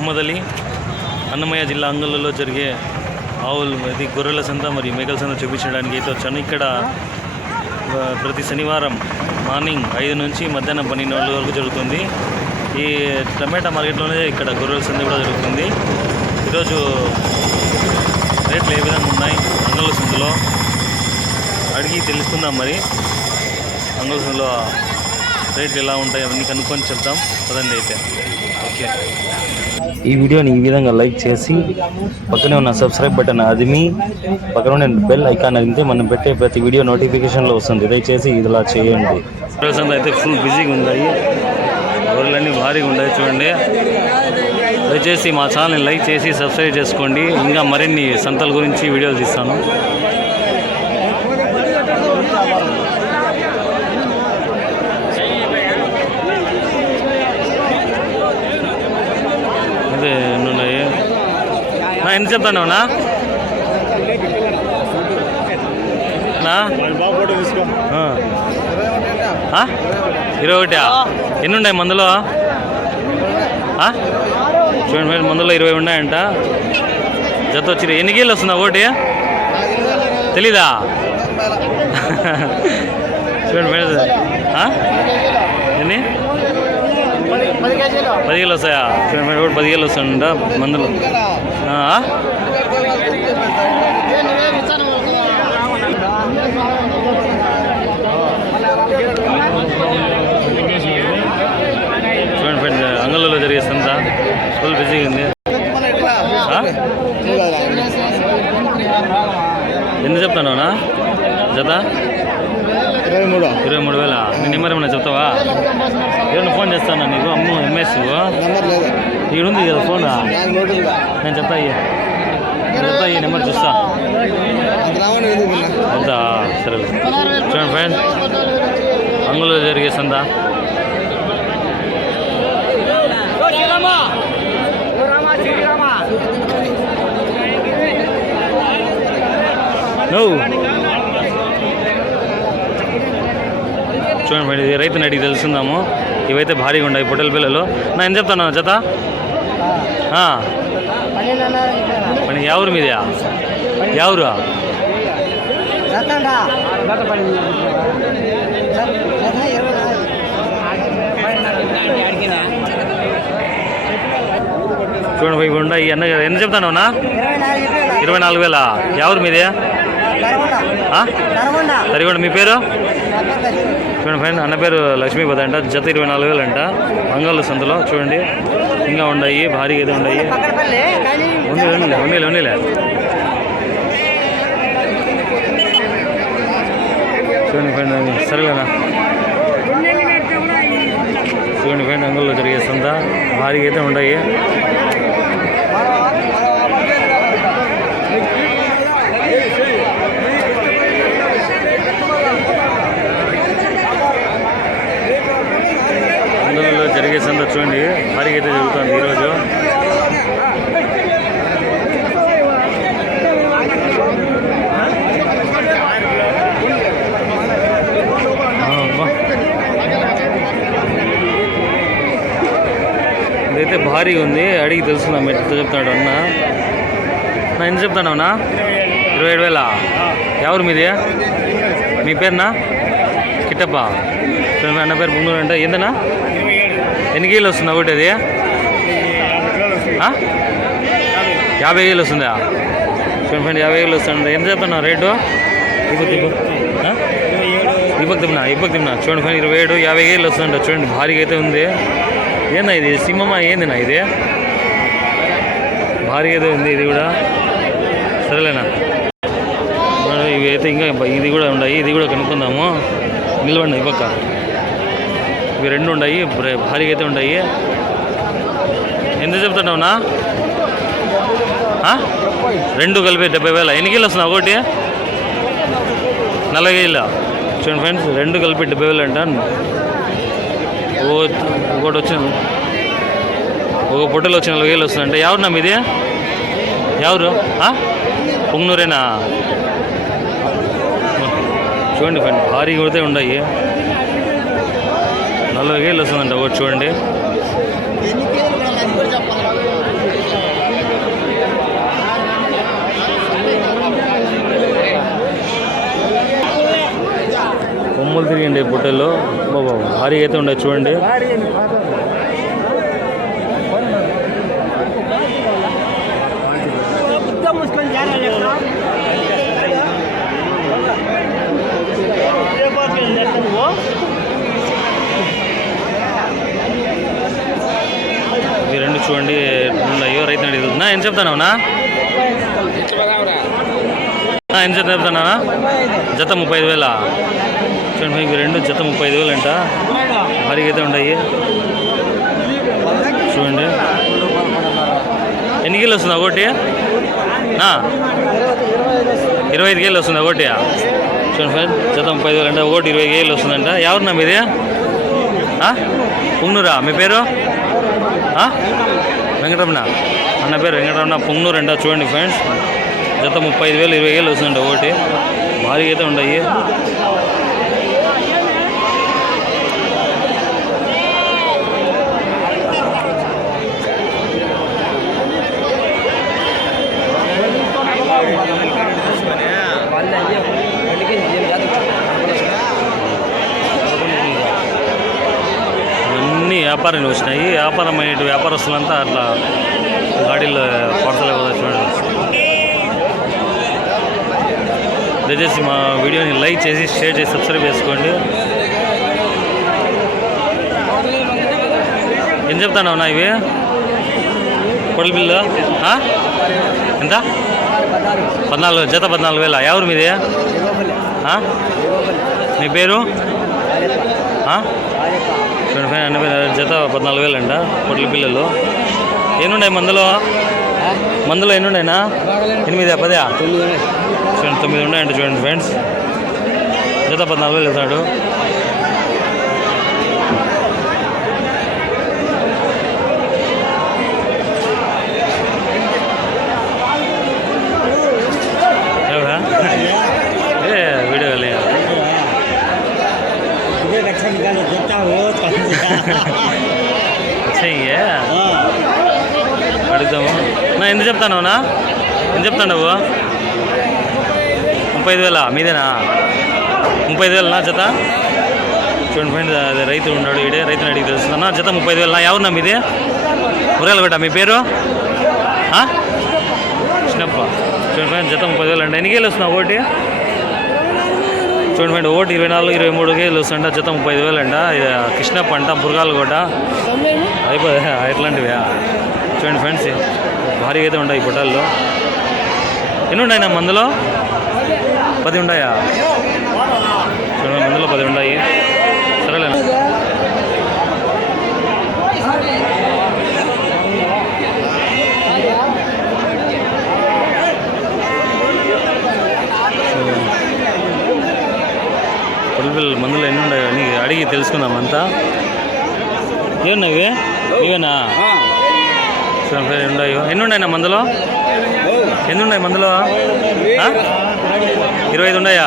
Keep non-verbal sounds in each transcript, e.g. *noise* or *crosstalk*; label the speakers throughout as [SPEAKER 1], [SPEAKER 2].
[SPEAKER 1] మహమ్మద్ అలీ అన్నమయ్య జిల్లా అంగళ్ళలో జరిగే ఆవులు ఇది గొర్రెల సంత మరియు మేకల సంత చూపించడానికి అయితే వచ్చాను. ఇక్కడ ప్రతి శనివారం మార్నింగ్ ఐదు నుంచి మధ్యాహ్నం పన్నెండు వరకు జరుగుతుంది. ఈ టమాటా మార్కెట్లోనే ఇక్కడ గొర్రెల సంత కూడా జరుగుతుంది. ఈరోజు రేట్లు ఏ విధంగా ఉన్నాయి అంగళ్ళ సంతలో? అడిగి తెలుసుకుందాం మరి. అంగళ సంతలో రేట్లు ఎలా ఉంటాయి అవన్నీ కనుక్కొని చెప్తాం పదండి అయితే. ఓకే. ఈ వీడియోని ఈ విధంగా లైక్ చేసి పక్కనే ఉన్న సబ్స్క్రైబ్ బటన్ అది మీ పక్కన ఉన్న బెల్ ఐకాన్ అయితే మనం పెట్టే ప్రతి వీడియో నోటిఫికేషన్లో వస్తుంది. దయచేసి ఇలా చేయండి. ప్రజెంట్ అయితే ఫుల్ బిజీగా ఉన్నాయి. గొర్రెలన్నీ భారీగా ఉన్నాయి చూడండి. దయచేసి మా ఛానల్ని లైక్ చేసి సబ్స్క్రైబ్ చేసుకోండి. ఇంకా మరిన్ని సంతల గురించి వీడియోలు తీస్తాను అదే ఎన్ని ఉన్నాయి ఎంత ఎన్ని చెప్తాను ఇరవై ఒకటా ఎన్ని ఉన్నాయి మందులో? ఆ? చూడండి మందులో ఇరవై ఉన్నాయంట. జత వచ్చి ఎన్ని గీళ్ళు వస్తుందా ఒకటి తెలీదా? చూడండి మేడం ఎన్ని? పది వస్తాయా? చూడండి మేడం ఒకటి పది వస్తుందా మందులు. చూడండి ఫ్రెండ్స్ అంగళ్ళలో జరిగే సంత. ఫుల్ బిజీగా ఉంది? ఎన్ని చెప్తాను జత?
[SPEAKER 2] ఇరవై మూడు.
[SPEAKER 1] ఇరవై మూడు వేల? నేను నెంబర్ ఏమన్నా చెప్తావా? ఏమన్నా ఫోన్ చేస్తాను నీకు? అమ్ము ఎంఎస్
[SPEAKER 2] నెంబర్ లేదు.
[SPEAKER 1] ఇక్కడ ఉంది కదా ఫోన్? నేను చెప్తా. నేను చెప్తా ఈ నెంబర్ చూస్తా?
[SPEAKER 2] అంతా
[SPEAKER 1] సరే. చూడండి ఫ్రెండ్ అంగులో జరిగే నువ్వు చూడండి ఫ్రెండ్ ఇది రైతుని అడిగి తెలుసుందాము. ఇవైతే భారీగా ఉన్నాయి పొట్టెల పిల్లలు. నా ఏం చెప్తాను జత? పని ఎవరు మీదే ఎవరు చూడండి ఇవి ఉన్నాయి. ఎన్న ఎంత చెప్తాను అన్నా ఇరవై నాలుగు వేల? ఎవరు మీదే తరిగొండ. మీ పేరు? చూడండి ఫ్రెండ్ అన్న పేరు లక్ష్మీపతి అంట జత ఇరవై నాలుగు వేలు అంట. మంగళ సంతలో చూడండి. ఇంకా ఉన్నాయి భారీగా అయితే ఉన్నాయి. ఉంది ఉన్నీలే ఉండిలే చూడండి ఫ్రెండ్ సరేలేనా? చూడండి ఫ్రెండ్ అంగుల్లో జరిగే సంత భారీగా అయితే ఉన్నాయి అందులో జరిగే సంత చూడండి భారీగా అయితే జరుగుతుంది ఈరోజు. ఇదైతే భారీగా ఉంది అడిగి తెలుసుకుందాం ఎంత చెప్తాడు అన్న. నా ఎంత చెప్తాను అన్నా? ఇరవై ఏడు వేల? ఎవరు మీది? మీ పేరునా? కిట్టప్ప. అన్న పేరు బుంగూరు అంటే ఏందన్నా? ఎన్ని కేజీలు వస్తుందా ఒకటి అది? యాభై కేజీలు వస్తుందా? చూడండి ఫ్రెండ్ యాభై కేజీలు వస్తుంది. ఎంత చెప్తున్నా రేటు? ఇబ్బంది ఇబ్బంది ఆ? ఇప్పకు తిమ్మా ఇప్పకు తిమ్మా చూడండి ఫ్రెండ్ ఇరవై ఏడు యాభై కేజీలు వస్తుందంట. చూడండి భారీగా అయితే ఉంది. ఏందా ఇది? సింహమా? ఏందినా ఇది? భారీగా అయితే ఉంది ఇది కూడా. సరేలేనా? ఇవి అయితే ఇంకా ఇది కూడా ఉన్నాయి. ఇది కూడా కనుక్కుందాము. నిలవండి ఈ పక్క ఇవి రెండు ఉన్నాయి భారీగా అయితే ఉన్నాయి ఎంత చెప్తున్నావునా రెండు కలిపి డెబ్బై వేల. ఎన్ని కిలో వస్తున్నా ఒకటి? నలభై కేజీల చూడండి ఫ్రెండ్స్ రెండు కలిపి డెబ్బై వేలు అంట. ఓ ఒకటి వచ్చిన ఒక పొట్టలు వచ్చి నలభై వేలు వస్తుందంటే. ఎవరు నా మీది? ఎవరు పొంగనూరేనా? చూడండి ఫ్రెండ్ భారీ కొడితే ఉన్నాయి చూడండి. బొమ్మలు తిరిగిండి బుట్టల్లో బాబా భారీగా అయితే ఉండే చూడండి. చెప్తానవునా? ఎంత జత చెప్తానా? జత ముప్పై ఐదు వేల? చూడండి మీకు రెండు జత ముప్పై ఐదు వేలు అంట భారీగా అయితే ఉన్నాయి చూడండి. ఎన్ని కిలో వస్తుంది ఒకటి? ఇరవై ఐదు కేళ్ళు వస్తుంది ఒకటి. చూడండి ఫ్రెండ్ జత ముప్పై ఐదు వేలు అంటే ఒకటి ఇరవై కేళ్ళు వస్తుందంట. ఎవరున్నా మీది? ఆ? మీ పేరు? వెంకటరమణ? అన్న పేరు వెంకటరమణ పుంగనూరు అంట చూడండి ఫ్రెండ్స్ జత ముప్పై ఐదు వేలు ఇరవై వేలు వస్తుందండి ఒకటి భారీ అయితే ఉన్నాయి అన్నీ వ్యాపారాలు వచ్చినాయి. వ్యాపారం అయ్యే వ్యాపారస్తులంతా అట్లా గాడీలో పడతలే కదా చూడండి. దయచేసి మా వీడియోని లైక్ చేసి షేర్ చేసి సబ్స్క్రైబ్ చేసుకోండి. ఏం చెప్తాను నా ఇవి? కొడల బిల్లు? ఎంత? పద్నాలుగు జత పద్నాలుగు వేల. ఎవరు మీది? మీ పేరు? ట్వంటీ ఫైవ్ అన్ని జత పద్నాలుగు వేలు అంట పొట్ల పిల్లలు ఎన్నున్నాయి మందులో? మందులో ఎన్నున్నాయినా? ఎనిమిది పదా? చూడండి తొమ్మిది ఉన్నాయంట చూడండి ఫ్రెండ్స్ జత పద్నాలుగు వేలు వెళ్తాడు? ఏ *laughs* అడుగుదాము? నా ఎందుకు చెప్తానవునా ఎంత చెప్తాను నువ్వు ముప్పై ఐదు వేలా? మీదేనా? ముప్పై ఐదు వేలు నా జత? చూడండి ఫ్రెండ్ అదే రైతు ఉన్నాడు ఇడే రైతుని అడిగి తెలుస్తున్నా జత ముప్పై ఐదు వేలు నా ఎవరున్నా మీదే? ఉరగాలు మీ పేరు? కృష్ణప్ప. చూడండి ఫ్రెండ్ జత ముప్పై వేలు అండి ఎన్ని కేలు వస్తున్నావు ఒకటి చూడండి ఫ్రెండ్ ఒకటి ఇరవై నాలుగు ఇరవై మూడు కేలు వస్తుంట జత ముప్పై ఐదు వేలు అంట కృష్ణప్ప అంట బురగాలు కొట్ట అయిపోయి ఎట్లాంటివి? చూడండి ఫ్రెండ్స్ భారీగా అయితే ఉంటాయి పొటాల్లో పొట్టాల్లో ఎన్ని ఉన్నాయి నా మందులో? పది ఉన్నాయా? చూడండి మందులో పది ఉన్నాయి. సరేలే పిల్లలు మందులు ఎన్ని ఉన్నాయో అని అడిగి తెలుసుకుందాం అంతా. ఏమున్నాయి ఇవేనా? ఎన్ని ఉన్నాయో ఎన్ని ఉన్నాయి నా మందులో? ఎన్ని ఉన్నాయి మందులో? ఇరవై ఐదు ఉన్నాయా?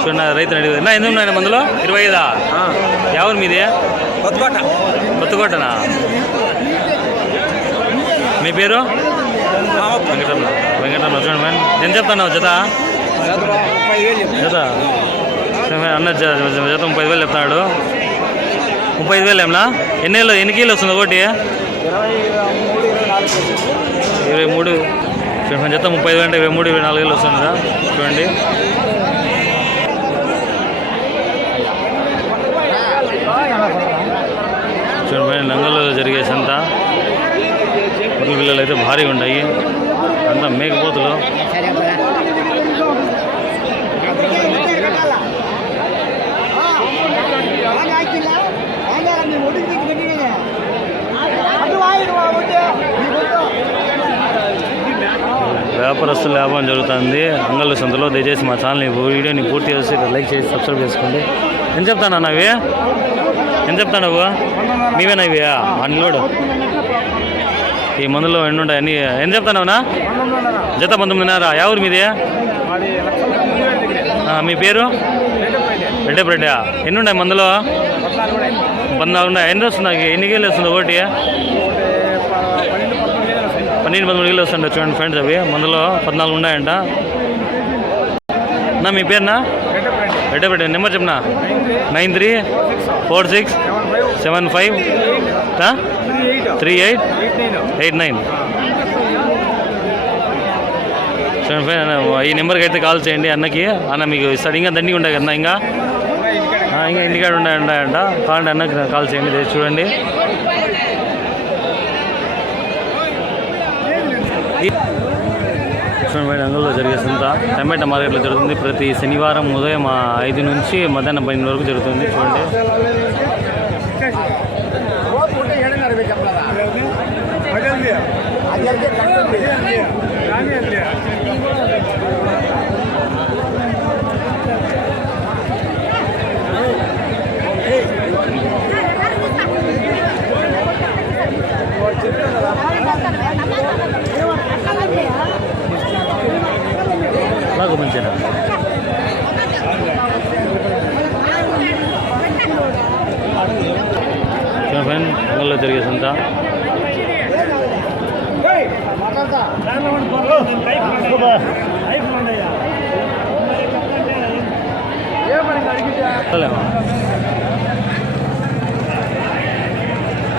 [SPEAKER 1] చూడండి రైతు అడిగి నా ఎన్ని ఉన్నాయి నా మందులో? ఇరవై ఐదా? ఎవరు మీది? కొత్తకోటనా? మీ పేరు? వెంకటరమణ. వెంకటరమణ చూడండి మ్యాన్ ఎంత చెప్తాను జత? జత? అన్న జత ముప్పై వేలు చెప్తున్నాడు. ముప్పై ఐదు వేలు ఏమన్నా ఎన్ని ఎన్ని కిలో వస్తుంది ఒకటి? ఇరవై మూడు చూడండి జత ముప్పై ఐదు అంటే ఇరవై మూడు ఇరవై నాలుగు వేలు వస్తుంది కదా చూడండి చూడండి నంగల్లో జరిగే సంత. పిల్లలు అయితే భారీగా ఉన్నాయి. అంతా మేకపోతులు. వ్యాపారస్తులు లాభం జరుగుతుంది. అంగళ్ళు సంతలో దయచేసి మా ఛానల్ వీడియోని పూర్తి చేసి లైక్ చేసి సబ్స్క్రైబ్ చేసుకోండి. ఏం చెప్తాను అవి ఏం చెప్తాను నువ్వు నీవేనా ఇవి అన్లోడ్ ఈ మందులో ఎన్ని ఉంటాయి అన్ని? ఏం చెప్తానవునా జత పంతొమ్మిదిన్నర ఎవరు మీది? మీ పేరు? రెడ్డే రెడ్డి. ఎన్ని ఉన్నాయి మందులో? పద్నాలుగు ఉన్నాయి. ఎన్ని వస్తుంది ఎన్ని కేలు వస్తుంది ఒకటి? పన్నెండు పదమూడు కేలు వస్తుండే చూడండి ఫ్రెండ్స్ అవి. మందులో పద్నాలుగు ఉన్నాయంట. నా మీ పేరునా? పెట్టే నెంబర్ చెప్పనా? Nine three four six seven five. Three eight? Eight nine. Seven five అన్న ఈ నెంబర్కి అయితే కాల్ చేయండి అన్నకి. అన్న మీకు ఇస్తాడు ఇంకా దండిగా ఉంటాయి కదా ఇంకా? ఇంకా ఇంటికాడ ఉండే ఉంటాయంట కావాలంటే అన్నకి కాల్ చేయండి చూడండి ఈ- చూడండి మేడం అంగల్లో జరిగే సంత టమాటా మార్కెట్లో జరుగుతుంది. ప్రతి శనివారం ఉదయం ఐదు నుంచి మధ్యాహ్నం పన్నెండు వరకు జరుగుతుంది. చూడండి మంచిగా చూడండి ఫ్రెండ్ ఎంత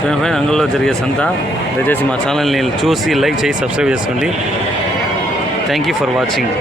[SPEAKER 1] జరిగే ఫ్రెండ్ అంగల్లో జరిగే సంత. దయచేసి మా ఛానల్ని చూసి లైక్ చేసి సబ్స్క్రైబ్ చేసుకోండి. Thank you for watching